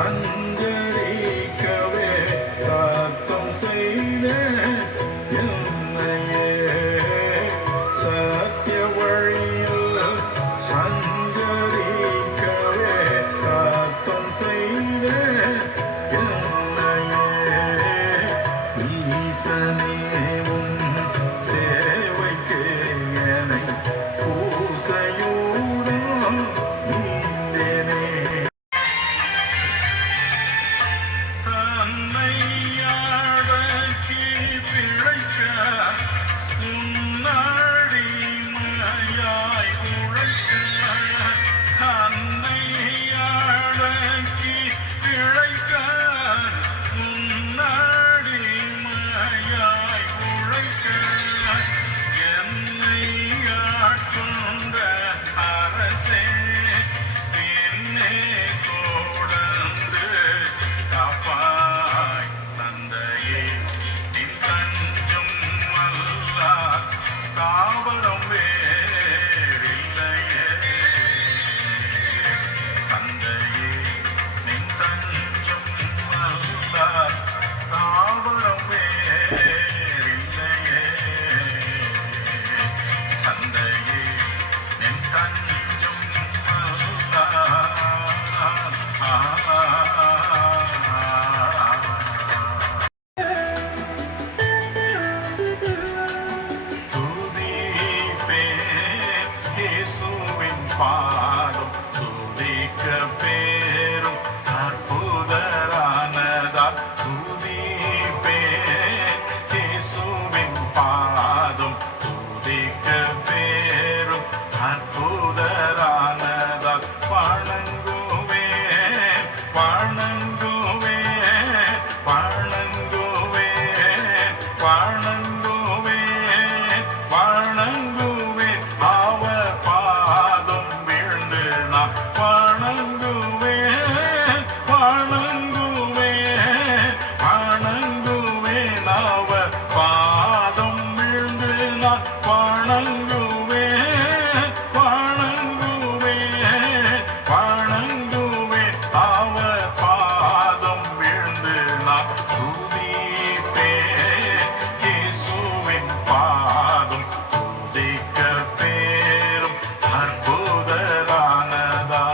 சஞ்சரிக்கவே காத்தம் செய்த என்னையே சத்திய வழியில் சஞ்சரிக்கவே காத்தம் செய்த என்னையே ஈசனேவும் சேவைக்கு என்னை பூசையூடும் நீந்தேனே தன்னையாடக்கி பிழைக்க உன்னாடி மயாய் உழைக்க தன்னையாடக்கி பிழைக்க உன்னாடி மயாய் உழைக்க என்னை ஆட்கொண்ட அரசே என்னே தொடர்ந்து காப்பாய் தந்தையே நின் தஞ்சம் அல்லா தாவரம் வேறில்லையே தந்தையே நின் தஞ்சம் அல்லா தாவரம் வேறில்லையே தந்தையே நின் தஞ்சம் அல்லா துதிப்பேன் இயேசுவின் பாதம் துதிக்க பேரும் அற்புதரானதால் துதிப்பேன் இயேசுவின் பாதம் துதிக்க பேரும் அற்புதரானதால் வணங்குவேன் வணங்குவேன் வணங்குவேன் வணங்குவேன் வணங்குவேன் அவர் பாதம் வீழ்ந்து நான் வணங்குவேன் வணங்குவேன் வணங்குவேன் அவர் பாதம் வீழ்ந்து நான் வணங்குவேன் வணங்குவேன் வணங்குவேன் அவர் பாதம் வீழ்ந்து நான் துதிப்பேன் இயேசுவின் பாதம் துதிக்க பேரும் அற்புதரானதா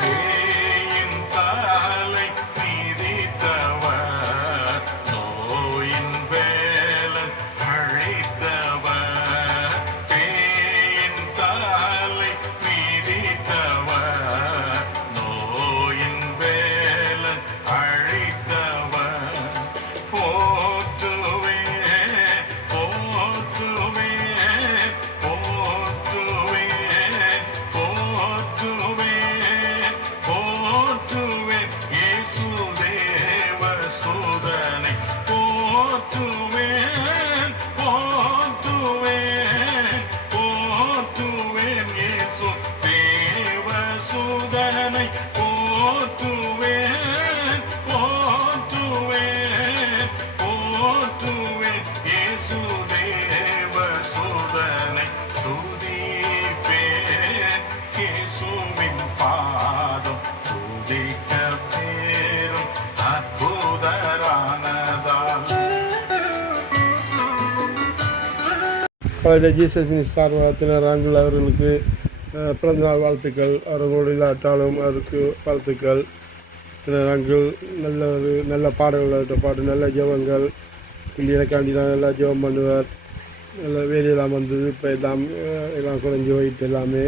பேயின் தலை மிதித்தவர் நோயின் வேலன் அழைத்தவர் பேயின் தலை மிதித்தவர் நோயின் வேலன் அழைத்தவர் போற்றுவேன் போற்றுவேன் போற்றுவேன் போற்றுவேன் போற்றுவேன் இயேசு தேவ சூதனை போற்றுவேன் போற்றுவேன் போற்றுவேன் இயேசு தேவ சூதனை போற்றுவேன் போற்றுவேன் போற்றுவேன் இயேசு தேவ சூதனை துதிப்பேன் இயேசுவின் பாதம் துதிக்க பேரும் அற்புதரானதால் காலேஜ் ஜீசஸ் மினிஸ் சார்பாகத்தினர் ஆண்கள் அவர்களுக்கு பிறந்தநாள் வாழ்த்துக்கள். அவர்களோடு இல்லாட்டாலும் அவருக்கு வாழ்த்துக்கள். நாங்கள் நல்ல பாடல்கள் பாடு நல்ல ஜெபங்கள் எனக்காண்டி தான் நல்லா ஜெபம் பண்ணுவார். நல்ல வேலையெல்லாம் வந்தது. இப்போ எல்லாம் குறைஞ்சி போயிட்டு எல்லாமே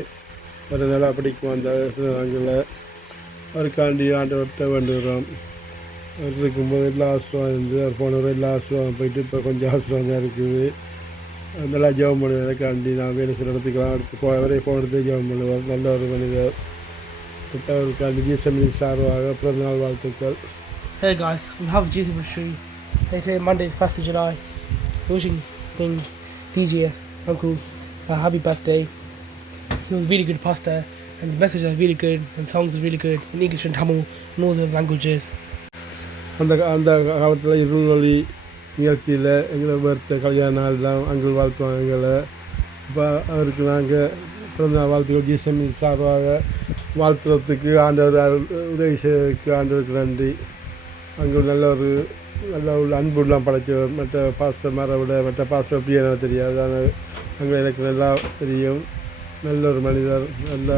ஒரு நல்லா படிக்கும் அந்த நாங்கள் அவருக்காண்டி ஆண்டவர்கிட்ட வேண்டுகிறோம். அவர் இருக்கும்போது எல்லா ஆசிரமம் இருந்து அவர் போனவரை எல்லா ஆசிரமம் போயிட்டு இப்போ கொஞ்சம் ஆசிரமம் தான் இருக்குது. நல்லா ஜெபம் பண்ணுவார். எனக்காண்டி நான் வேலை சில இடத்துக்குலாம் அடுத்து அவரே போனதே ஜெபம் பண்ணுவார். நல்ல ஒரு மனிதர். அவருக்காண்டி ஜீசஸ் சார்பாக பிறந்தநாள் வாழ்த்துக்கள். Hey guys, on behalf of Jesus Ministry, today Monday, 1st of July, wishing DGS Uncle a happy birthday. He was a really good pastor, and the message was really good, and songs were really good in English and Tamil and all the languages. அந்த காலத்தில் இருள்வழி நிகழ்ச்சியில் எங்களை பர்த்த கல்யாண நாள் தான் uncle வாழ்த்துவாங்க எங்களை. இப்போ அவருக்கு நாங்கள் பிறந்தநாள் வாழ்த்துக்கள் ஜிஎஸ்எம்இ சார்பாக வாழ்த்துறதுக்கு ஆண்டவர் உதவி செய்வதற்கு ஆண்டவருக்கு நன்றி. அங்கே நல்ல ஒரு அன்புலாம் படைச்சவர். மற்ற பாஸ்டர் மாரை விட மற்ற பாஸ்டர் எப்படி எனக்கு தெரியாது, ஆனால் அங்கே எனக்கு நல்லா தெரியும். நல்ல ஒரு மனிதர், நல்ல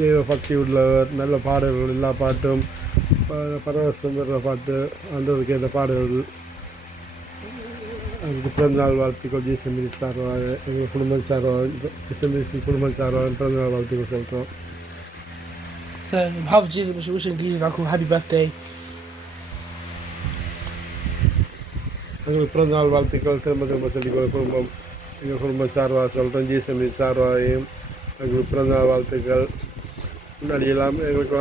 தெய்வ பக்தி உள்ளவர், நல்ல பாடல்கள், எல்லா பாட்டும் பரவசம் பெற பாட்டு, ஆண்டவருக்கு ஏற்ற பாடல்கள். அதுக்கு பிறந்தநாள் வாழ்த்துக்கள் ஜிஎஸ்எம்இ சார்பாக, எங்கள் குடும்பம் சார்பாக, ஜிஎஸ்எம்இ குடும்பம் சார்பாக பிறந்தநாள் வாழ்த்துக்கள் சொல்கிறோம். So, on behalf of Jesus, we're wishing Jesus and Uncle happy birthday. எங்களுக்கு பிறந்தநாள் வாழ்த்துக்கள் திரும்ப சொல்லிக்கொள்ள குடும்பம், எங்கள் குடும்பம் சார்பாக சொல்கிறோம். ஜிஎஸ்எம்இ சார்பாகையும் எங்களுக்கு பிறந்தநாள் வாழ்த்துக்கள். முன்னாடி எல்லாம் எங்களுக்கு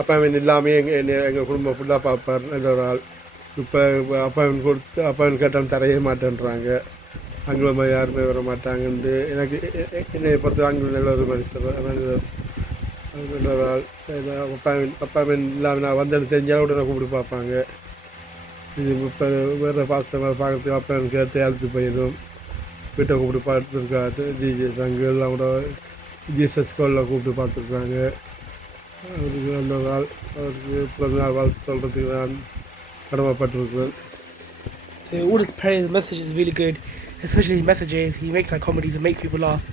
அப்பாயின்மெண்ட் இல்லாமல் எங்கள் குடும்பம் ஃபுல்லாக பார்ப்பார், நல்ல ஒரு ஆள். இப்போ அப்பாயின்மெண்ட் கேட்டாலும் தரையே மாட்டேன்றாங்க. அங்கே யாருமே வர மாட்டாங்கன்ட்டு எனக்கு என்னை பொறுத்த அங்கே நல்ல ஒரு மனிதர், நல்ல ஒரு ஆள். அப்பாயின்மெண்ட் இல்லாமல் நான் வந்தேன்னு தெரிஞ்சாலும் உடனே கூப்பிட்டு பார்ப்பாங்க. இது இப்போ வேறு பாஸ்டமாக பார்க்குறதுக்கு அப்பாயின்மெண்ட் கேட்டு அழுத்து போயிடும். வீட்டை கூப்பிட்டு பார்த்துருக்காரு. ஜிஜிஎஸ் அங்கே எல்லாம் கூட ஜிஎஸ்எஸ் ஸ்கூலில் கூப்பிட்டு பார்த்துருக்காங்க. அவருக்கு நல்ல ஒரு ஆள். அவருக்கு பிறந்தநாள் வாழ்த்து சொல்கிறதுக்கு நான் கடமைப்பட்டிருக்கிறேன். So all his prayers and messages is really good, especially his messages. He makes like comedy to make people laugh.